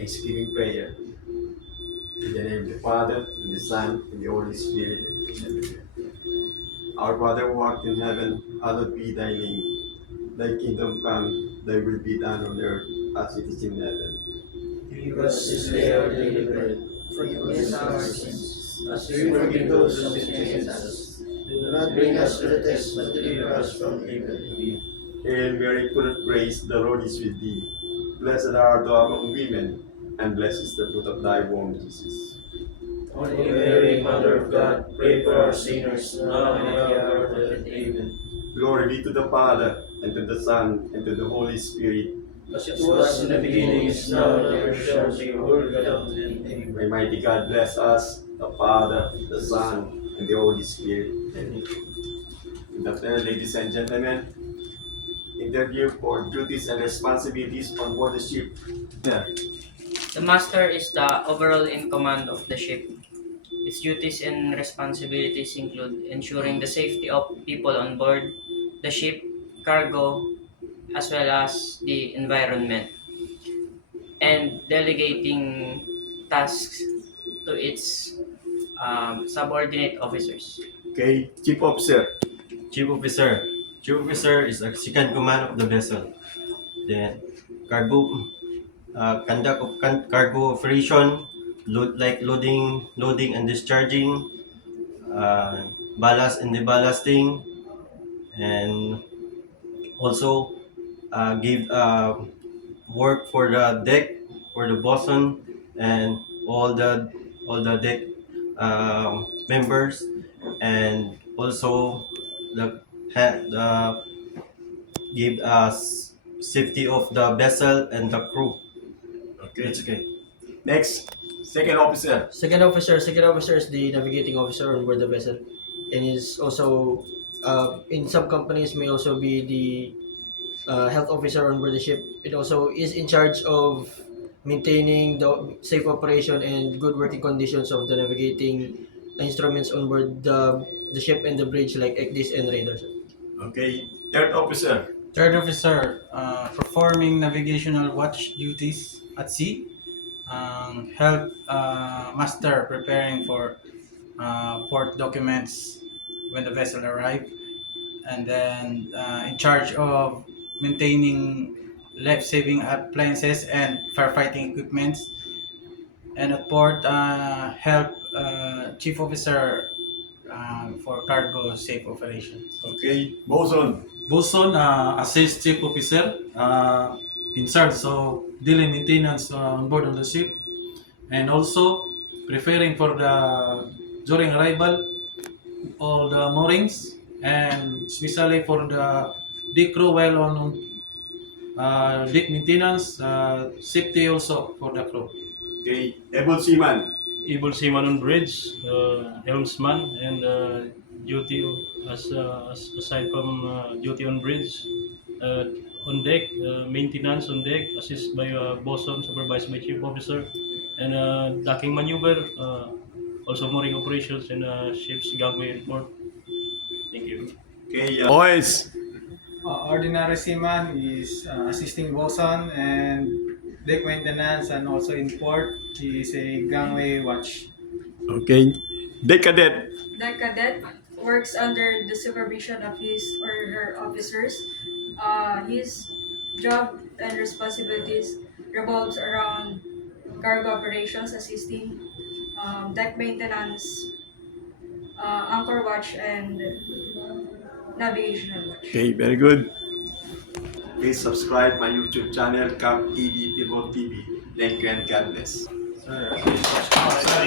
Thanksgiving prayer. In the name of the Father, and the Son, and the Holy Spirit. Amen. Our Father who art in heaven, hallowed be thy name. Thy kingdom come, thy will be done on earth as it is in heaven. Give us this day our daily bread. Forgive us our sins, as we forgive those who sin against us. Do not bring us to the test, but deliver us from evil. Amen. Hail Mary, full of grace, the Lord is with thee. Blessed art thou among women, and blessed is the fruit of thy womb, Jesus. Holy Mary, Mother of God, pray for our sinners, now and at the hour of our death. Amen. Glory be to the Father, and to the Son, and to the Holy Spirit. As it was in the beginning, is now, and ever shall be, world without end. Amen. May mighty God bless us, the Father, the Son, and the Holy Spirit. Amen. Good afternoon, ladies and gentlemen. Interview for duties and responsibilities on board the ship. Yeah. The master is the overall in command of the ship. Its duties and responsibilities include ensuring the safety of people on board the ship, cargo, as well as the environment, and delegating tasks to its subordinate officers. Okay, Chief Officer. Chief Officer. Chief Officer is a second command of the vessel. Then, conduct of cargo operation, like loading and discharging, ballast and deballasting, and also give work for the deck, for the bosun, and all the deck members, and also the give us safety of the vessel and the crew. Okay. That's okay. Next, Second Officer. Second officer is the navigating officer on board the vessel, and is also in some companies may also be the health officer on board the ship. It also is in charge of maintaining the safe operation and good working conditions of the navigating instruments on board the ship and the bridge, like ECDIS and radars. Okay, Third Officer. Third officer, performing navigational watch duties at sea. Help master preparing for port documents when the vessel arrive. And then in charge of maintaining life-saving appliances and firefighting equipments. And at port, help chief officer for cargo safe operations. Okay, Boson. Boson assist chief officer in charge of daily maintenance on board on the ship, and also preparing for the during arrival all the moorings, and especially for the deck crew while on deck maintenance, safety also for the crew. Okay, Able Seaman. Able seaman on bridge, helmsman, and duty aside from duty on bridge, on deck, maintenance on deck, assist by bosun, supervised by chief officer, and docking maneuver, also mooring operations and ship's gangway and port. Thank you. Okay, Boys. Ordinary seaman is assisting bosun and deck maintenance, and also in port he is a gangway watch. Okay, Deck Cadet. The cadet works under the supervision of his or her officers. His job and responsibilities revolves around cargo operations, assisting deck maintenance, anchor watch, and navigational watch. Okay, very good. Please subscribe my YouTube channel, Camp ED People TV. Thank you and God bless. Sir, please subscribe.